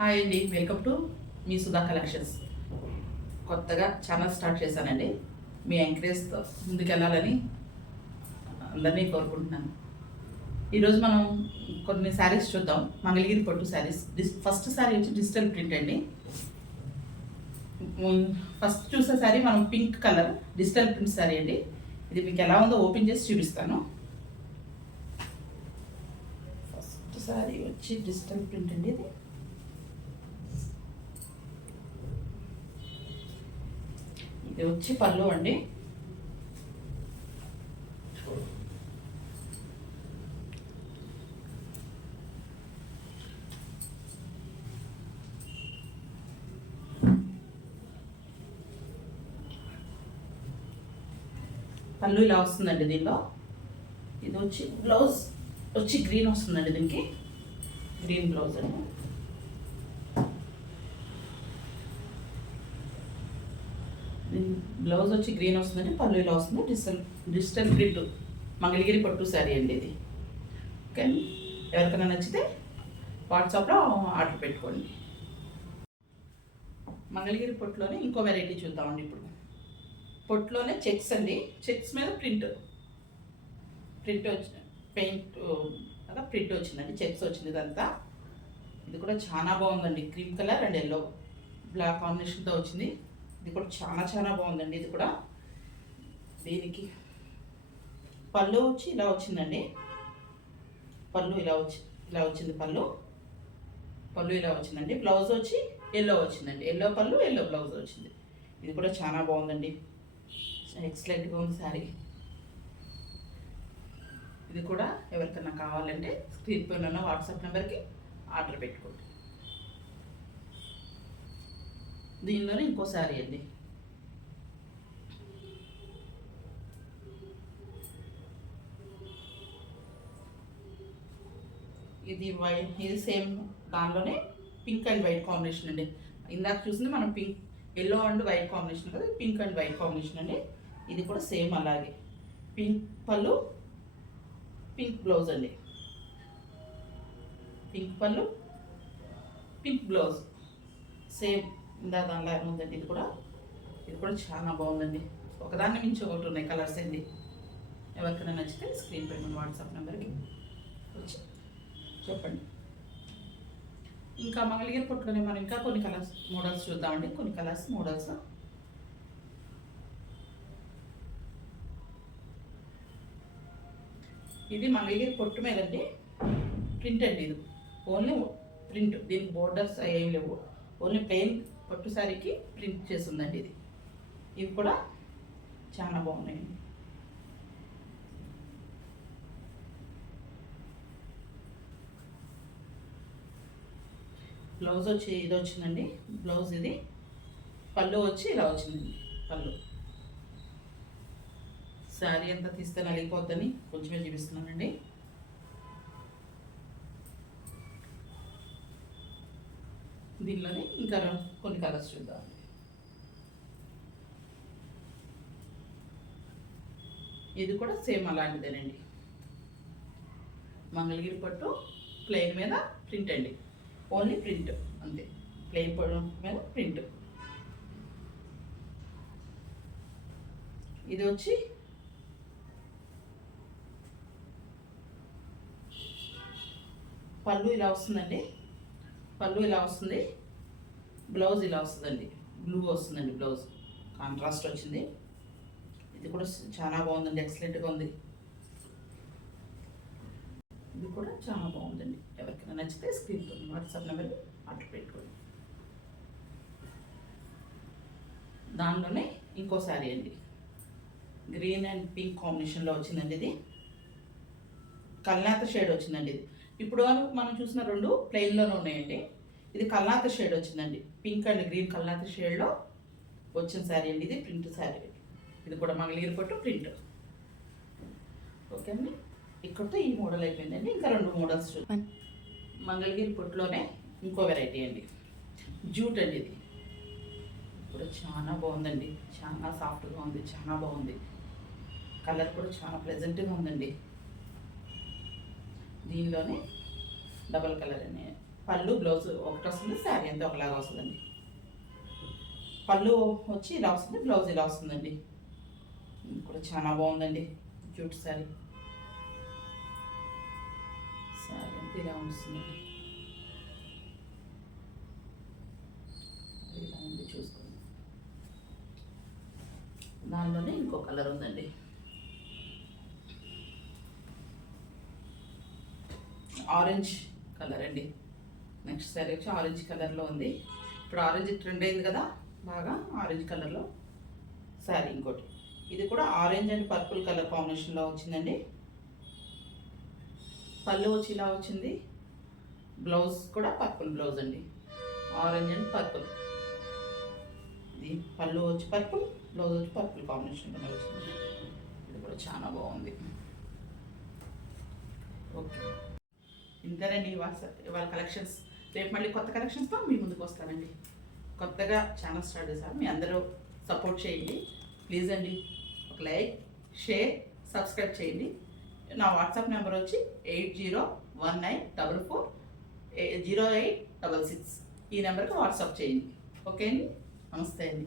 Hi అండి, welcome to me Sudha collections. కొత్తగా channel start చేశానండి. మీ ఎంకరేజ్తో ముందుకెళ్ళాలని అందరినీ కోరుకుంటున్నాను. ఈరోజు మనం కొన్ని శారీస్ చూద్దాం. మంగళగిరి పట్టు శారీస్. ఫస్ట్ శారీ వచ్చి డిజిటల్ ప్రింట్ అండి. ఫస్ట్ చూసే శారీ మనం pink colour digital print sari అండి. ఇది మీకు ఎలా ఉందో ఓపెన్ చేసి చూపిస్తాను. ఫస్ట్ శారీ వచ్చి డిజిటల్ ప్రింట్ అండి. ఇది వచ్చి పళ్ళు అండి. పళ్ళు ఇలా వస్తుందండి. దీనిలో ఇది వచ్చి బ్లౌజ్ వచ్చి గ్రీన్ వస్తుందండి. దీనికి గ్రీన్ బ్లౌజ్ అండి. బ్లౌజ్ వచ్చి గ్రీన్ వస్తుందండి. పళ్ళు ఇలా వస్తుంది. డిజిటల్ ప్రింట్ మంగళగిరి పట్టు శారీ అండి ఇది. ఓకే, ఎవరికైనా నచ్చితే వాట్సాప్లో ఆర్డర్ పెట్టుకోండి. మంగళగిరి పొట్టులోనే ఇంకో వెరైటీ చూద్దామండి. ఇప్పుడు పొట్టులోనే చెక్స్ అండి. చెక్స్ మీద ప్రింట్ వచ్చి పెయింట్ అలా ప్రింట్ వచ్చిందండి. చెక్స్ వచ్చింది ఇదంతా. ఇది కూడా చాలా బాగుందండి. Cream colour and yellow black కాంబినేషన్తో వచ్చింది. ఇది కూడా చాలా బాగుందండి. ఇది కూడా దీనికి పళ్ళు వచ్చి ఇలా వచ్చిందండి. పళ్ళు ఇలా వచ్చింది. పళ్ళు ఇలా వచ్చిందండి. బ్లౌజ్ వచ్చి ఎల్లో వచ్చిందండి. ఎల్లో పళ్ళు ఎల్లో బ్లౌజ్ వచ్చింది. ఇది కూడా చాలా బాగుందండి. ఎక్సలెంట్గా ఉంది శారీ. ఇది కూడా ఎవరికైనా కావాలంటే స్క్రీన్ పైన ఉన్న వాట్సాప్ నెంబర్కి ఆర్డర్ పెట్టుకోండి. దీనిలోనే ఇంకో శారీ అండి. ఇది సేమ్ దానిలోనే పింక్ అండ్ వైట్ కాంబినేషన్ అండి. ఇందాక చూసింది మనం pink yellow and white combination కదా, పింక్ అండ్ వైట్ కాంబినేషన్ అండి. ఇది కూడా సేమ్ అలాగే పింక్ పళ్ళు పింక్ బ్లౌజ్ అండి. పింక్ పళ్ళు పింక్ బ్లౌజ్ సేమ్ ఇందా దానిలో ఉందండి. ఇది కూడా చాలా బాగుందండి. ఒకదాన్ని మించి ఒకటి ఉన్నాయి కలర్స్ అండి. ఎవరికైనా నచ్చితే స్క్రీన్ పైన వాట్సాప్ నెంబర్కి వచ్చి చెప్పండి. ఇంకా మంగళగిరి పొట్టులోనే మనం ఇంకా కొన్ని కలర్స్ మోడల్స్ చూద్దామండి. కొన్ని కలర్స్ మోడల్స్. ఇది మంగళగిరి పొట్టు మీదండి ప్రింట్ అండి. ఇది ఓన్లీ ప్రింట్. దీనికి బోర్డర్స్ ఏమి లేవు. ఓన్లీ ప్లెయిన్ పట్టు శారీకి ప్రింట్ చేస్తుందండి ఇది. ఇవి కూడా చాలా బాగున్నాయండి. బ్లౌజ్ వచ్చి ఇది వచ్చిందండి. బ్లౌజ్ ఇది. పళ్ళు వచ్చి ఇలా వచ్చిందండి. పళ్ళు శారీ అంతా తీస్తే నలిగిపోద్దని కొంచెమే చూపిస్తున్నానండి. దీనిలోనే ఇంకా కొన్ని కలర్స్ చూద్దాం. ఇది కూడా సేమ్ అలాంటిదేనండి. మంగళగిరి పట్టు ప్లెయిన్ మీద ప్రింట్ అండి. ఓన్లీ ప్రింట్ అంతే. ప్లెయిన్ పట్టు మీద ప్రింట్. ఇది వచ్చి పళ్ళు ఇలా వస్తుందండి. పళ్ళు ఇలా వస్తుంది. బ్లౌజ్ ఇలా వస్తుందండి. బ్లూ వస్తుందండి బ్లౌజ్. కాంట్రాస్ట్ వచ్చింది. ఇది కూడా చాలా బాగుందండి. ఎక్సలెంట్గా ఉంది. ఇది కూడా చాలా బాగుందండి. ఎవరికైనా నచ్చితే స్క్రీన్ వాట్సాప్ నెంబర్ ఆర్డర్ పెట్టుకోండి. దానిలోనే ఇంకో శారీ అండి. గ్రీన్ అండ్ పింక్ కాంబినేషన్లో వచ్చిందండి. ఇది కల్నాత షేడ్ వచ్చిందండి. ఇది ఇప్పుడు మనం చూసిన రెండు ప్లెయిన్లోనే ఉన్నాయండి. ఇది కల్నాత షేడ్ వచ్చిందండి. పింక్ అండ్ గ్రీన్ కల్నాత షేడ్లో వచ్చిన శారీ అండి. ఇది ప్రింట్ శారీ. ఇది కూడా మంగళగిరి పట్టు ప్రింట్. ఓకే అండి, ఇక్కడితో ఈ మోడల్ అయిపోయిందండి. ఇంకా రెండు మోడల్స్ చూద్దాం. మంగళగిరి పట్టులోనే ఇంకో వెరైటీ అండి. జూట్ అండి. ఇది కూడా చాలా బాగుందండి. చాలా సాఫ్ట్గా ఉంది. చాలా బాగుంది. కలర్ కూడా చాలా ప్లెజెంట్గా ఉందండి. దీనిలోనే డబల్ కలర్ అని పళ్ళు బ్లౌజ్ ఒకటి వస్తుంది, శారీ అంతా ఒకలాగా వస్తుందండి. పళ్ళు వచ్చి ఇలా వస్తుంది, బ్లౌజ్ ఇలా వస్తుందండి. ఇది కూడా చాలా బాగుందండి, క్యూట్ శారీ. శారీ అంతా ఇలా వస్తుందండి. ఇలా ఉంది, చూసుకోండి. దానిలోనే ఇంకో కలర్ ఉందండి. ఆరెంజ్ కలర్ అండి. నెక్స్ట్ శారీ వచ్చి ఆరెంజ్ కలర్లో ఉంది. ఇప్పుడు ఆరెంజ్ ట్రెండ్ అయింది కదా బాగా, ఆరెంజ్ కలర్లో శారీ ఇంకోటి. ఇది కూడా ఆరెంజ్ అండ్ పర్పుల్ కలర్ కాంబినేషన్లో వచ్చిందండి. పళ్ళు వచ్చి ఇలా వచ్చింది, బ్లౌజ్ కూడా పర్పుల్ బ్లౌజ్ అండి. ఆరెంజ్ అండ్ పర్పుల్, ఇది పళ్ళు వచ్చి పర్పుల్, బ్లౌజ్ వచ్చి పర్పుల్ కాంబినేషన్లో వచ్చింది. ఇది కూడా చాలా బాగుంది. ఓకే, ఇంతేనండి ఇవాళ కలెక్షన్స్. రేపు మళ్ళీ కొత్త కలెక్షన్స్తో మీ ముందుకు వస్తానండి. కొత్తగా ఛానల్ స్టార్ట్ చేశాను, మీ అందరూ సపోర్ట్ చేయండి ప్లీజ్ అండి. ఒక లైక్, షేర్, సబ్స్క్రైబ్ చేయండి. నా వాట్సాప్ నెంబర్ వచ్చి 8019440866. ఈ నెంబర్కి వాట్సాప్ చేయండి. ఓకే అండి, నమస్తే అండి.